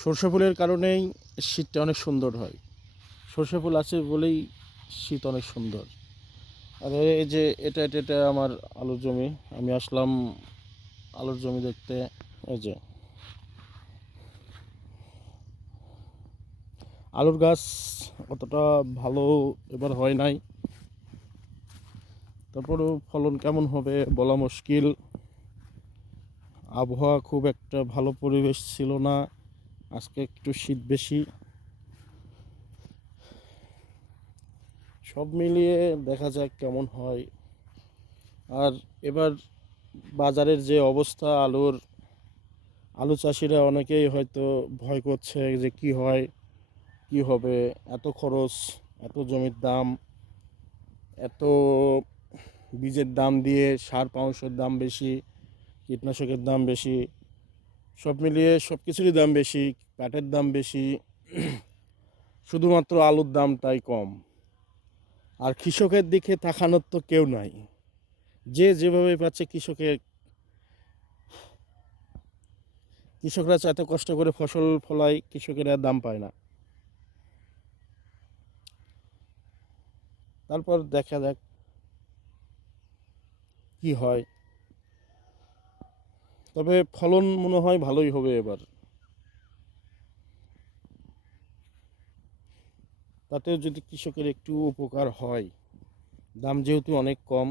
সর্ষে ফুলের কারণেই শীতটা অনেক সুন্দর হয়। সর্ষে ফুল আছে বলেই শীত অনেক সুন্দর। আর এই যে এটা আমার আলুর জমি। আমি আসলাম আলুর জমি দেখতে। এই যে আলুর গাছ অতটা ভালো এবার হয় নাই, তারপরেও ফলন কেমন হবে বলা মুশকিল। আবহাওয়া খুব একটা ভালো পরিবেশ ছিল না, আজকে একটু শীত বেশি। সব মিলিয়ে দেখা যাক কেমন হয়। আর এবার বাজারের যে অবস্থা আলুর, আলু চাষিরা অনেকেই হয়তো ভয় করছে যে কি হয় কি হবে। এত খরচ, এত জমির দাম, এত বীজের দাম দিয়ে সার পাউঁসের দাম বেশি, কীটনাশকের দাম বেশি, সব মিলিয়ে সব কিছুরই দাম বেশি, কাঠের দাম বেশি, শুধুমাত্র আলুর দামটাই কম। আর কৃষকের দিকে তাকানোর তো কেউ নাই। যে যেভাবে পাচ্ছে কৃষকরা এত কষ্ট করে ফসল ফলায়, কৃষকেরা দাম পায় না। তারপর দেখা যাক কি হয়। তবে ফলন মনে হয় ভালোই হবে এবার। তাতেও যদি কৃষকের একটু উপকার হয়, দাম যেহেতু অনেক কম,